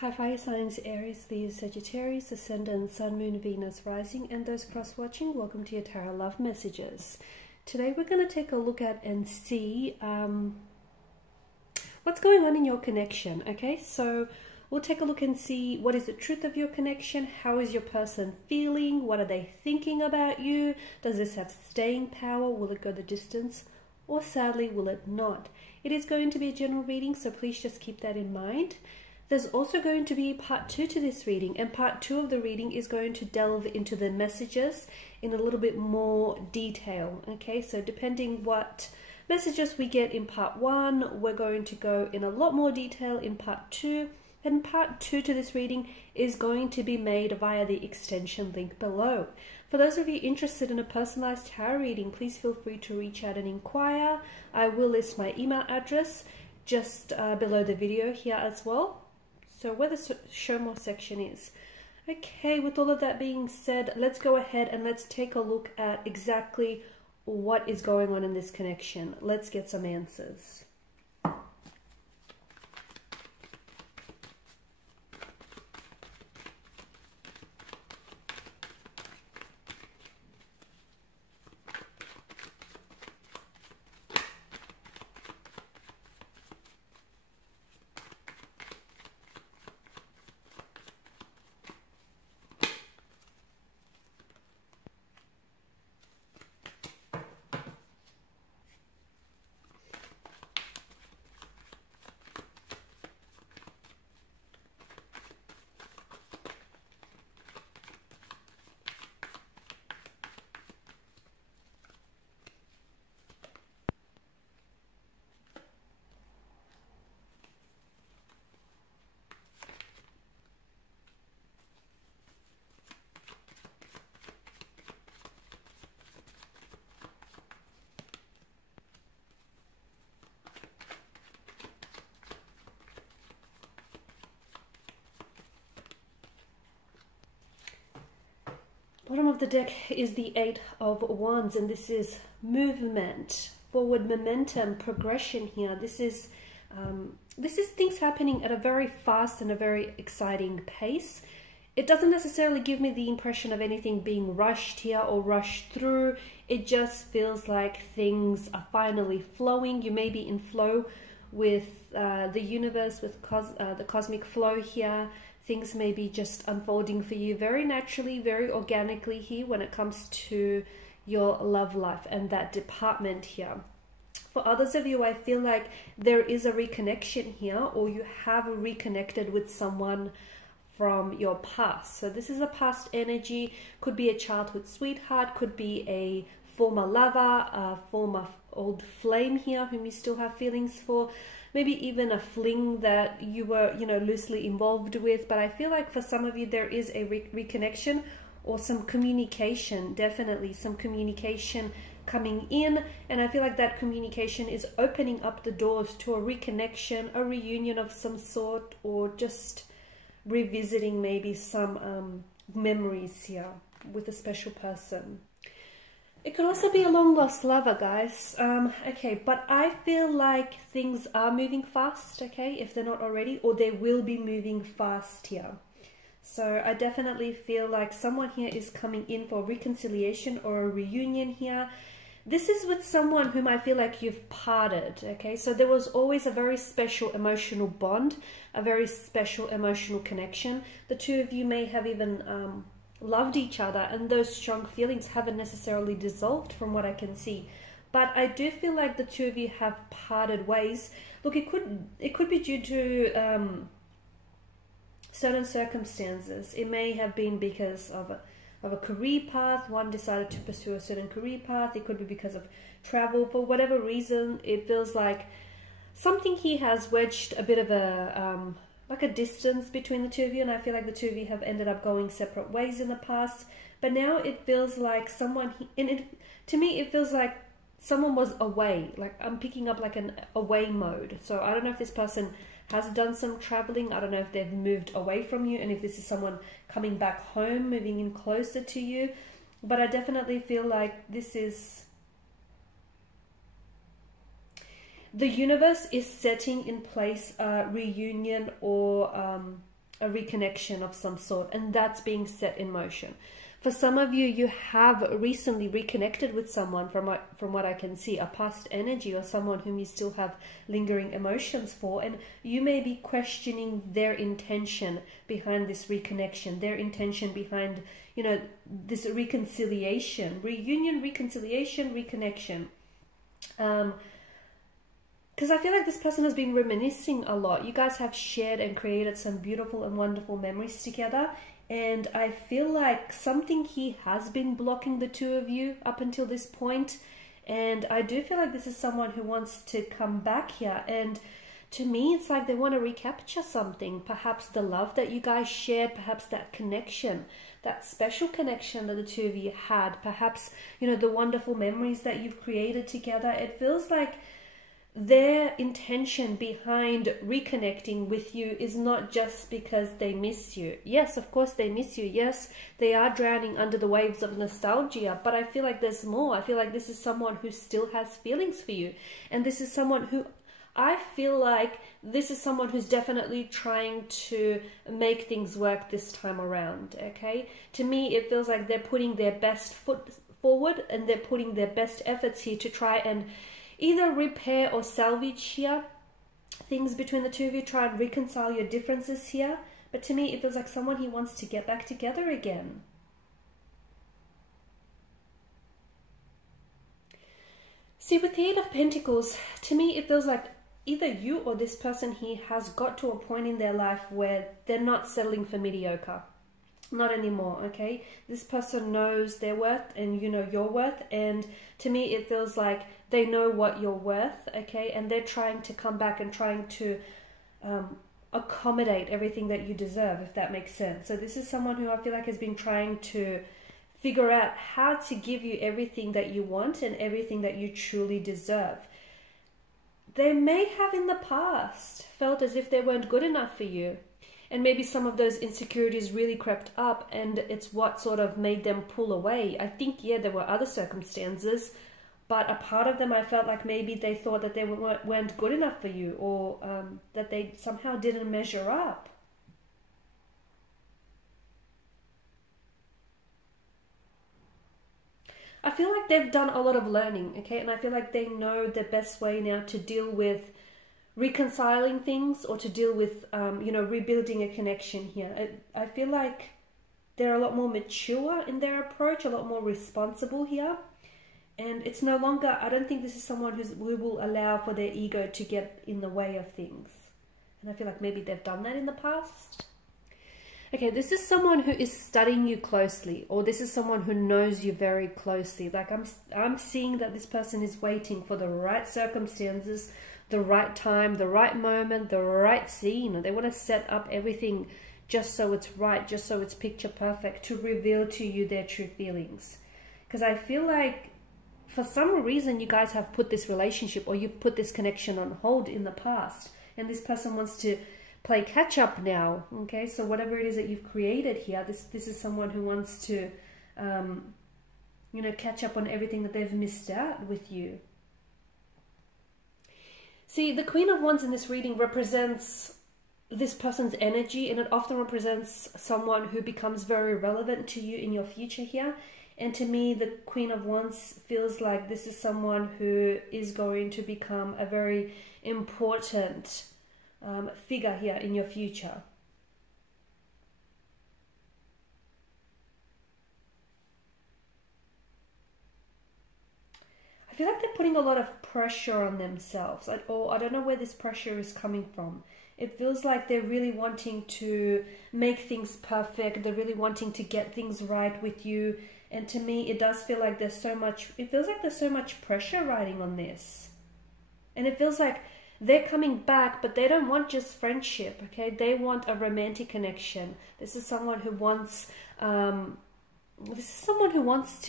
Hi fire signs, Aries, Leo, Sagittarius, Ascendant, Sun, Moon, Venus, Rising, and those cross-watching, welcome to your Tarot Love Messages. Today we're going to take a look at and see what's going on in your connection, okay? So we'll take a look and see what is the truth of your connection, how is your person feeling, what are they thinking about you, does this have staying power, will it go the distance, or sadly will it not? It is going to be a general reading, so please just keep that in mind. There's also going to be part 2 to this reading, and part 2 of the reading is going to delve into the messages in a little bit more detail, okay? So depending what messages we get in part 1, we're going to go in a lot more detail in part 2, and part 2 to this reading is going to be made via the extension link below. For those of you interested in a personalized tarot reading, please feel free to reach out and inquire. I will list my email address just below the video here as well. So where the show more section is. Okay, with all of that being said, let's go ahead and let's take a look at exactly what is going on in this connection. Let's get some answers. Bottom of the deck is the 8 of Wands, and this is movement, forward momentum, progression here. This is things happening at a very fast and a very exciting pace. It doesn't necessarily give me the impression of anything being rushed here or rushed through. It just feels like things are finally flowing. You may be in flow with the universe, with the cosmic flow here. Things may be just unfolding for you very naturally, very organically here when it comes to your love life and that department here. For others of you, I feel like there is a reconnection here, or you have reconnected with someone from your past. So this is a past energy, could be a childhood sweetheart, could be a former lover, a former old flame here whom you still have feelings for. Maybe even a fling that you were, loosely involved with. But I feel like for some of you, there is a reconnection or some communication, definitely some communication coming in. And I feel like that communication is opening up the doors to a reconnection, a reunion of some sort, or just revisiting maybe some memories here with a special person. It could also be a long-lost lover, guys. Okay, but I feel like things are moving fast, okay, if they're not already, or they will be moving fast here. So I definitely feel like someone here is coming in for reconciliation or a reunion here. This is with someone whom I feel like you've parted, okay? So there was always a very special emotional bond, a very special emotional connection. The two of you may have even loved each other, and those strong feelings haven't necessarily dissolved from what I can see. But I do feel like the two of you have parted ways. Look, it could be due to certain circumstances. It may have been because of a career path. One decided to pursue a certain career path. It could be because of travel. For whatever reason, it feels like something here has wedged a bit of a like a distance between the two of you, and I feel like the two of you have ended up going separate ways in the past. But now it feels like someone, to me it feels like someone was away. Like I'm picking up like an away mode. So I don't know if this person has done some traveling. I don't know if they've moved away from you, and if this is someone coming back home, moving in closer to you. But I definitely feel like this is the universe is setting in place a reunion or a reconnection of some sort, and that's being set in motion. For some of you, you have recently reconnected with someone, from what I can see, a past energy or someone whom you still have lingering emotions for, and you may be questioning their intention behind this reconnection, their intention behind, you know, this reconciliation, reunion, reconciliation, reconnection. Because I feel like this person has been reminiscing a lot. You guys have shared and created some beautiful and wonderful memories together. And I feel like something here has been blocking the two of you up until this point. And I do feel like this is someone who wants to come back here. And to me, it's like they want to recapture something. Perhaps the love that you guys shared, perhaps that connection, that special connection that the two of you had. Perhaps, you know, the wonderful memories that you've created together. It feels like their intention behind reconnecting with you is not just because they miss you. Yes, of course they miss you. Yes, they are drowning under the waves of nostalgia, but I feel like there's more. I feel like this is someone who still has feelings for you. And this is someone who, I feel like this is someone who's definitely trying to make things work this time around, okay? To me, it feels like they're putting their best foot forward and they're putting their best efforts here to try and either repair or salvage here things between the two of you, try and reconcile your differences here. But to me, it feels like someone he wants to get back together again. See, with the Eight of Pentacles, to me, it feels like either you or this person here has got to a point in their life where they're not settling for mediocre. Not anymore, okay? This person knows their worth and you know your worth, and to me it feels like they know what you're worth, okay? And they're trying to come back and trying to accommodate everything that you deserve, if that makes sense. So this is someone who I feel like has been trying to figure out how to give you everything that you want and everything that you truly deserve. They may have in the past felt as if they weren't good enough for you. And maybe some of those insecurities really crept up and it's what sort of made them pull away. I think, yeah, there were other circumstances, but a part of them I felt like maybe they thought that they weren't good enough for you, or that they somehow didn't measure up. I feel like they've done a lot of learning, okay? And I feel like they know the best way now to deal with reconciling things or to deal with, you know, rebuilding a connection here. I feel like they're a lot more mature in their approach, a lot more responsible here. And it's no longer, I don't think this is someone who will allow for their ego to get in the way of things. And I feel like maybe they've done that in the past. Okay, this is someone who is studying you closely, or this is someone who knows you very closely. Like I'm seeing that this person is waiting for the right circumstances, the right time, the right moment, the right scene. They want to set up everything just so it's right, just so it's picture perfect, to reveal to you their true feelings. Because I feel like for some reason you guys have put this relationship or you've put this connection on hold in the past, and this person wants to play catch up now. Okay, so whatever it is that you've created here, this is someone who wants to you know, catch up on everything that they've missed out with you. See, the Queen of Wands in this reading represents this person's energy, and it often represents someone who becomes very relevant to you in your future here. And to me, the Queen of Wands feels like this is someone who is going to become a very important figure here in your future. I feel like they're putting a lot of pressure on themselves. Like, oh, I don't know where this pressure is coming from. It feels like they're really wanting to make things perfect. They're really wanting to get things right with you. And to me, it does feel like there's so much, it feels like there's so much pressure riding on this. And it feels like they're coming back, but they don't want just friendship, okay? They want a romantic connection. This is someone who wants, to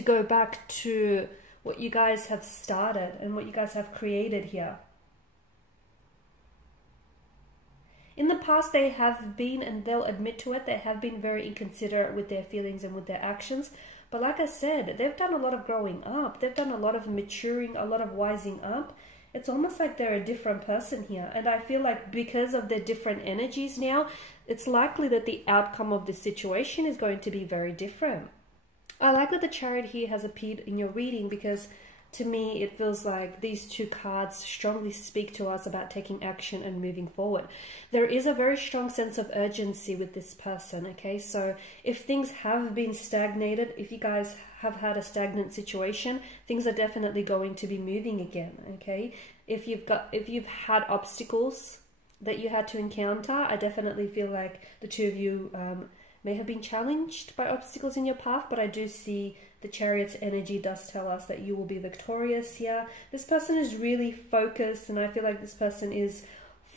go back to what you guys have started and what you guys have created here. In the past, they have been, and they'll admit to it, they have been very inconsiderate with their feelings and with their actions. But like I said, they've done a lot of growing up. They've done a lot of maturing, a lot of wising up. it's almost like they're a different person here. And I feel like because of their different energies now, it's likely that the outcome of this situation is going to be very different. I like that the Chariot here has appeared in your reading, because to me it feels like these two cards strongly speak to us about taking action and moving forward. There is a very strong sense of urgency with this person, okay? So if things have been stagnated, if you guys have had a stagnant situation, things are definitely going to be moving again, okay? If you've had obstacles that you had to encounter, I definitely feel like the two of you may have been challenged by obstacles in your path, but I do see the Chariot's energy does tell us that you will be victorious here. This person is really focused, and I feel like this person is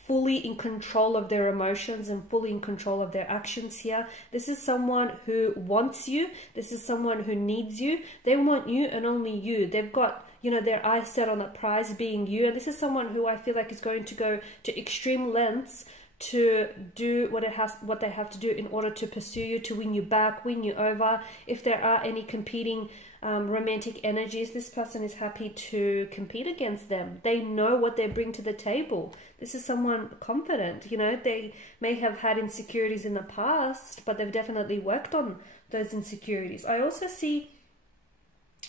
fully in control of their emotions and fully in control of their actions here. This is someone who wants you. This is someone who needs you. They want you and only you. They've got, you know, their eyes set on the prize being you. And this is someone who I feel like is going to go to extreme lengths to do what they have to do in order to pursue you, to win you back, win you over. If there are any competing romantic energies, this person is happy to compete against them. They know what they bring to the table. This is someone confident, you know. They may have had insecurities in the past, but they've definitely worked on those insecurities. I also see,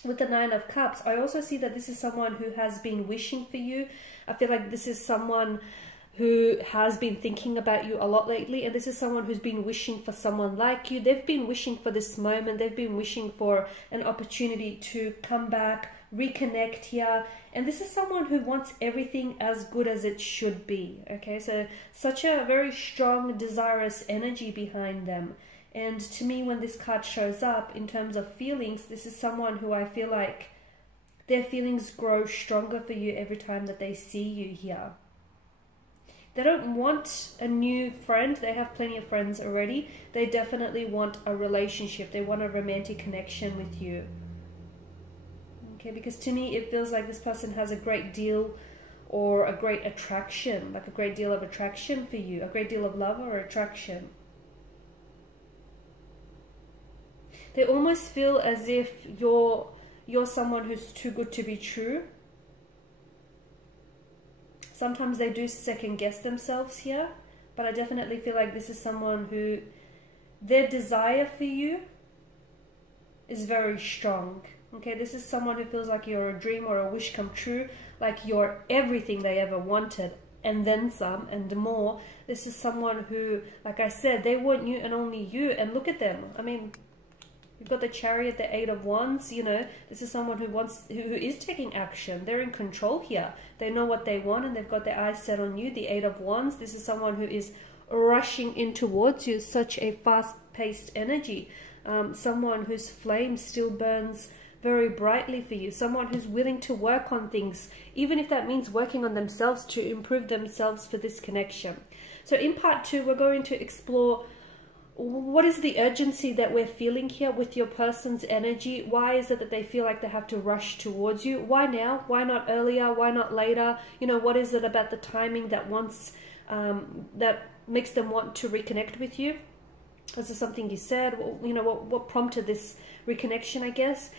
with the Nine of Cups, I also see that this is someone who has been wishing for you. I feel like this is someone who has been thinking about you a lot lately, and this is someone who's been wishing for someone like you. They've been wishing for this moment. They've been wishing for an opportunity to come back, reconnect here, and this is someone who wants everything as good as it should be, okay? So such a very strong, desirous energy behind them. And to me, when this card shows up in terms of feelings, this is someone who I feel like their feelings grow stronger for you every time that they see you here. They don't want a new friend. They have plenty of friends already. They definitely want a relationship. They want a romantic connection with you. Okay, because to me, it feels like this person has a great deal or a great attraction, like a great deal of attraction for you, a great deal of love or attraction. They almost feel as if you're someone who's too good to be true. Sometimes they do second guess themselves here, but I definitely feel like this is someone who, their desire for you is very strong. Okay, this is someone who feels like you're a dream or a wish come true, like you're everything they ever wanted, and then some and more. This is someone who, like I said, they want you and only you, and look at them. I mean, you've got the Chariot, the Eight of Wands, you know. This is someone who is taking action. They're in control here. They know what they want and they've got their eyes set on you, the Eight of Wands. This is someone who is rushing in towards you, such a fast-paced energy. Someone whose flame still burns very brightly for you. Someone who's willing to work on things, even if that means working on themselves to improve themselves for this connection. So in part 2, we're going to explore what is the urgency that we're feeling here with your person's energy. Why is it that they feel like they have to rush towards you? Why now? Why not earlier? Why not later? You know, what is it about the timing that that makes them want to reconnect with you? Is there something you said? You know, what prompted this reconnection, I guess?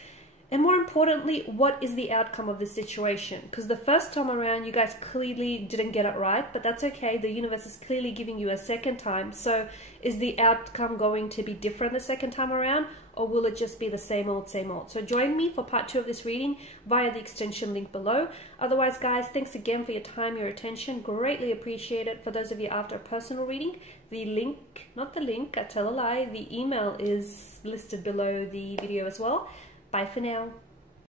And more importantly, what is the outcome of this situation? Because the first time around, you guys clearly didn't get it right, but that's okay. The universe is clearly giving you a second time. So is the outcome going to be different the second time around, or will it just be the same old, same old? So join me for part 2 of this reading via the extension link below. Otherwise, guys, thanks again for your time, your attention. Greatly appreciate it. For those of you after a personal reading, the link, not the link, I tell a lie, the email is listed below the video as well. Bye for now.